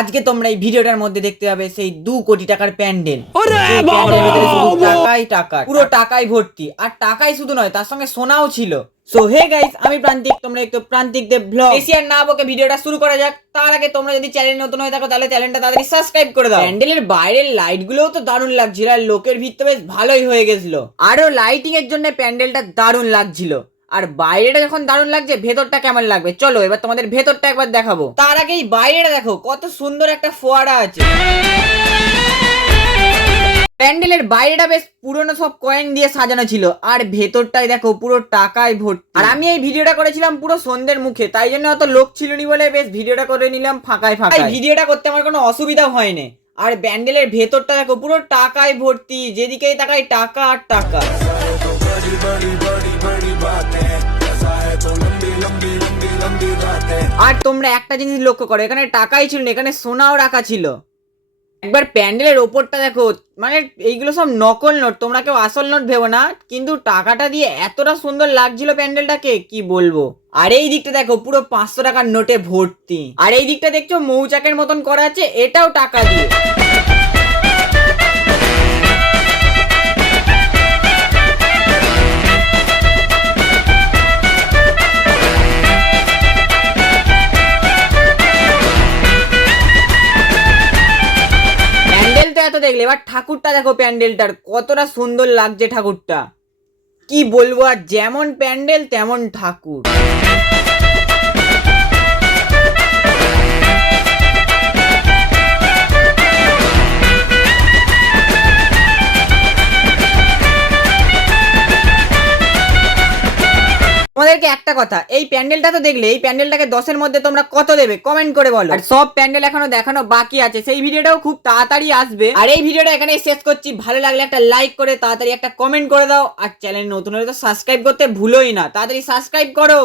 আজকে তোমরা এই ভিডিওটার মধ্যে দেখতে পাবে সেই 2 কোটি টাকার প্যান্ডেল। টাকাই টাকা, পুরো টাকাই ভর্তি। আর টাকাই শুধু নয়, তার সঙ্গে সোনাও ছিল। সো হে গাইস, আমি প্রান্তিক, তোমরা একটু প্রান্তিক দেব ব্লগ। বেশি আর না বকে ভিডিওটা শুরু করা যাক। তার আগে তোমরা যদি চ্যানেল নতুন হয়ে থাকো তাহলে চ্যানেলটা তাড়াতাড়ি সাবস্ক্রাইব করে দাও। প্যান্ডেলের বাইরের লাইট গুলোও তো দারুণ লাগছিল, আর লোকের ভিড় তো বেশ ভালোই হয়ে গেছিল। আরো লাইটিং এর জন্য প্যান্ডেলটা দারুণ লাগছিল। আর বাইরেটা যখন দারুণ লাগছে, ভেতরটা কেমন লাগবে চলো এবার তোমাদের ভেতরটা একবার দেখাবো। তার আগে এই বাইরেটা দেখো, কত সুন্দর একটা ফোয়ারা আছে। প্যান্ডেলের বাইরেটা বেশ পুরনো সব কয়েন দিয়ে সাজানো ছিল, আর ভেতরটাই দেখো পুরো টাকায় ভর্তি। আর আমি এই ভিডিওটা করেছিলাম পুরো সন্ধ্যের মুখে, তাই জন্য অত লোক ছিল নি বলে বেশ ভিডিওটা করে নিলাম ফাঁকায় ফাঁকায়। ভিডিওটা করতে আমার কোনো অসুবিধা হয়নি। আর প্যান্ডেলের ভেতরটা দেখো পুরো টাকায় ভর্তি, যেদিকেই তাকাই টাকা আর টাকা। আর তোমরা একটা জিনিস লক্ষ্য করো, এখানে টাকাই ছিল না, এখানে সোনাও রাখা ছিল। একবার প্যান্ডেলের ওপরটা দেখো, মানে এইগুলো সব নকল নোট, তোমরা কেউ আসল নোট ভেবো না, কিন্তু টাকাটা দিয়ে এতটা সুন্দর লাগছিল প্যান্ডেলটাকে কি বলবো। আর এই দিকটা দেখো পুরো 500 টাকার নোটে ভর্তি। আর এই দিকটা দেখছো মৌচাকের মতন করা আছে, এটাও টাকা দিয়ে। এত দেখলে এবার ঠাকুরটা দেখো, প্যান্ডেলটার কতটা সুন্দর লাগছে ঠাকুরটা, কি বলবো। আর যেমন প্যান্ডেল তেমন ঠাকুর। তোমাদেরকে একটা কথা, এই প্যান্ডেলটা তো দেখলে, এই প্যান্ডেলটাকে 10-এর মধ্যে তোমরা কত দেবে কমেন্ট করে বলো। আর সব প্যান্ডেল এখনো দেখানো বাকি আছে, সেই ভিডিওটাও খুব তাড়াতাড়ি আসবে। আর এই ভিডিওটা এখানে শেষ করছি। ভালো লাগলে একটা লাইক করে তাড়াতাড়ি একটা কমেন্ট করে দাও। আর চ্যানেল নতুন হলে তো সাবস্ক্রাইব করতে ভুলোই না, তাড়াতাড়ি সাবস্ক্রাইব করো।